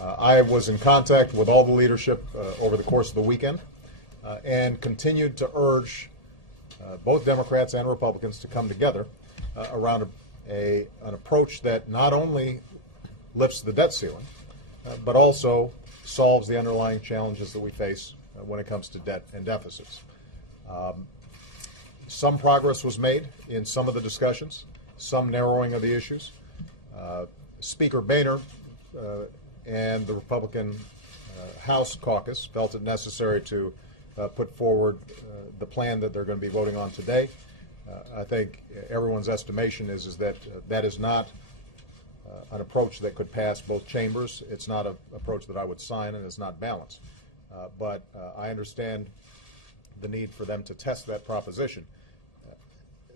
I was in contact with all the leadership over the course of the weekend and continued to urge both Democrats and Republicans to come together around an approach that not only lifts the debt ceiling, but also solves the underlying challenges that we face when it comes to debt and deficits. Some progress was made in some of the discussions, some narrowing of the issues. Speaker Boehner and the Republican House caucus felt it necessary to put forward the plan that they're going to be voting on today. I think everyone's estimation is that that is not an approach that could pass both chambers. It's not an approach that I would sign, and it's not balanced. But I understand the need for them to test that proposition.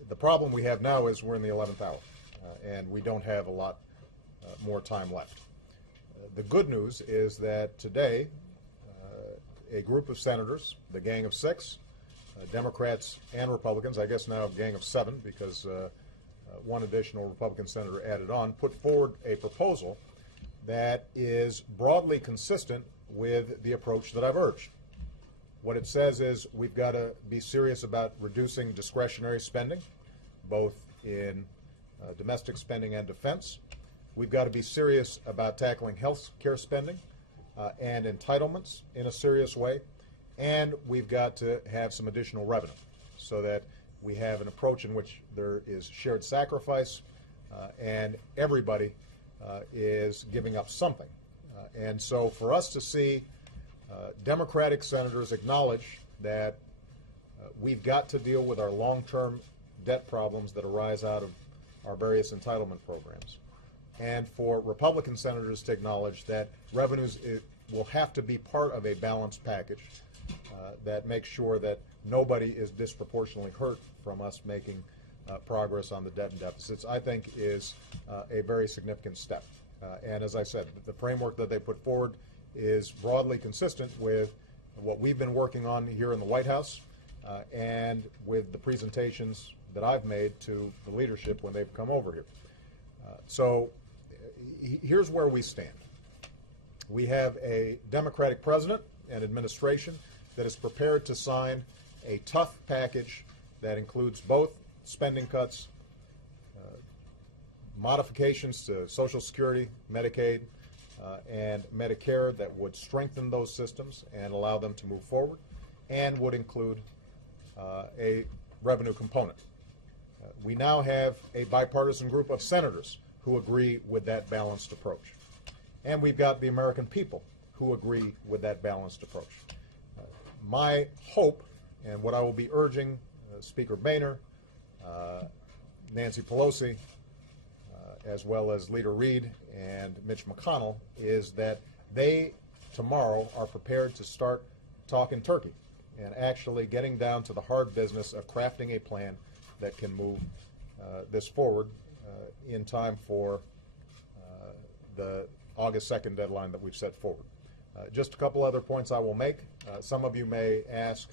The problem we have now is we're in the 11th hour, and we don't have a lot more time left. The good news is that today a group of senators, the Gang of Six, Democrats and Republicans, I guess now a Gang of Seven because one additional Republican senator added on, put forward a proposal that is broadly consistent with the approach that I've urged. What it says is we've got to be serious about reducing discretionary spending, both in domestic spending and defense. We've got to be serious about tackling health care spending and entitlements in a serious way. And we've got to have some additional revenue so that we have an approach in which there is shared sacrifice and everybody is giving up something. And so for us to see Democratic senators acknowledge that we've got to deal with our long-term debt problems that arise out of our various entitlement programs, and for Republican senators to acknowledge that revenues will have to be part of a balanced package that makes sure that nobody is disproportionately hurt from us making progress on the debt and deficits, I think is a very significant step. And as I said, the framework that they put forward is broadly consistent with what we've been working on here in the White House and with the presentations that I've made to the leadership when they've come over here. So here's where we stand. We have a Democratic president and administration that is prepared to sign a tough package that includes both spending cuts, modifications to Social Security, Medicaid, and Medicare that would strengthen those systems and allow them to move forward, and would include a revenue component. We now have a bipartisan group of senators who agree with that balanced approach. And we've got the American people who agree with that balanced approach. My hope, and what I will be urging Speaker Boehner, Nancy Pelosi, as well as Leader Reid and Mitch McConnell, is that they tomorrow are prepared to start talking turkey and actually getting down to the hard business of crafting a plan that can move this forward in time for the August 2nd deadline that we've set forward. Just a couple other points I will make. Some of you may ask,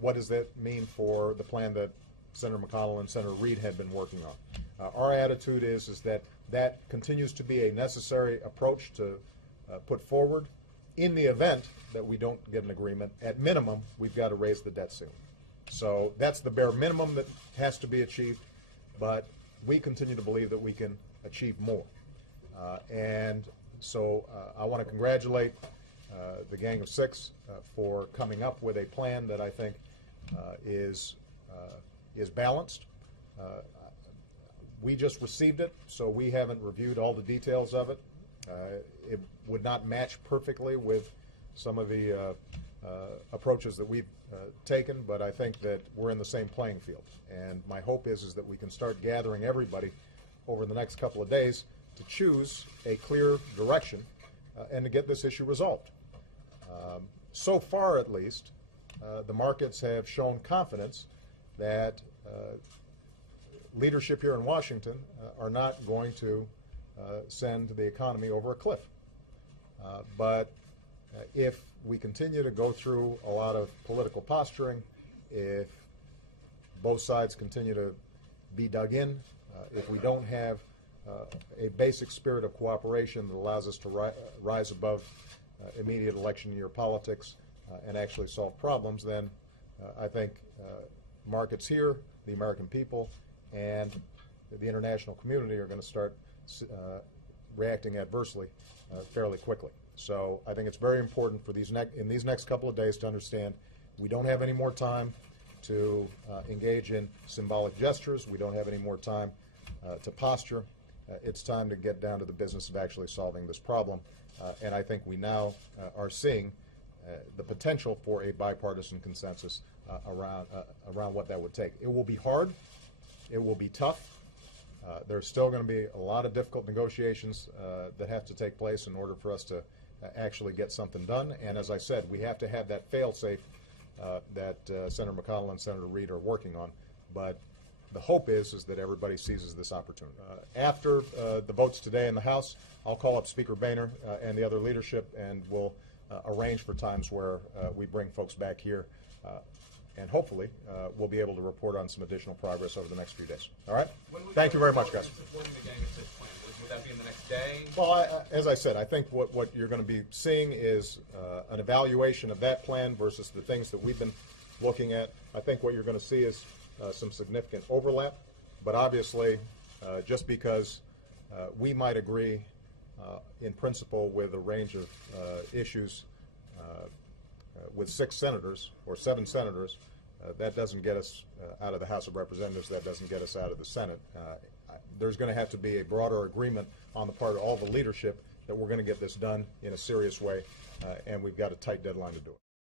what does that mean for the plan that Senator McConnell and Senator Reid had been working on? Our attitude is that that continues to be a necessary approach to put forward. In the event that we don't get an agreement, at minimum, we've got to raise the debt ceiling. So that's the bare minimum that has to be achieved, but we continue to believe that we can achieve more. And so I want to congratulate the Gang of Six for coming up with a plan that I think is balanced. We just received it, so we haven't reviewed all the details of it. It would not match perfectly with some of the approaches that we've taken, but I think that we're in the same playing field. And my hope is that we can start gathering everybody over the next couple of days to choose a clear direction and to get this issue resolved. So far, at least, the markets have shown confidence that leadership here in Washington are not going to send the economy over a cliff. But if we continue to go through a lot of political posturing, if both sides continue to be dug in, if we don't have a basic spirit of cooperation that allows us to rise above immediate election year politics and actually solve problems, then I think markets here, the American people, and the international community are going to start reacting adversely fairly quickly. So I think it's very important for in these next couple of days to understand we don't have any more time to engage in symbolic gestures. We don't have any more time to posture. It's time to get down to the business of actually solving this problem. And I think we now are seeing the potential for a bipartisan consensus around what that would take. It will be hard. It will be tough. There's still going to be a lot of difficult negotiations that have to take place in order for us to actually get something done. And as I said, we have to have that fail-safe that Senator McConnell and Senator Reid are working on. But the hope is that everybody seizes this opportunity. After the votes today in the House, I'll call up Speaker Boehner and the other leadership, and we'll arrange for times where we bring folks back here. And hopefully, we'll be able to report on some additional progress over the next few days. All right? Thank you very much, guys. Would that be in the next day? Well, as I said, I think what you're going to be seeing is an evaluation of that plan versus the things that we've been looking at. I think what you're going to see is some significant overlap. But obviously, just because we might agree in principle with a range of issues with 6 senators or 7 senators, that doesn't get us out of the House of Representatives. That doesn't get us out of the Senate. There's going to have to be a broader agreement on the part of all the leadership that we're going to get this done in a serious way, and we've got a tight deadline to do it.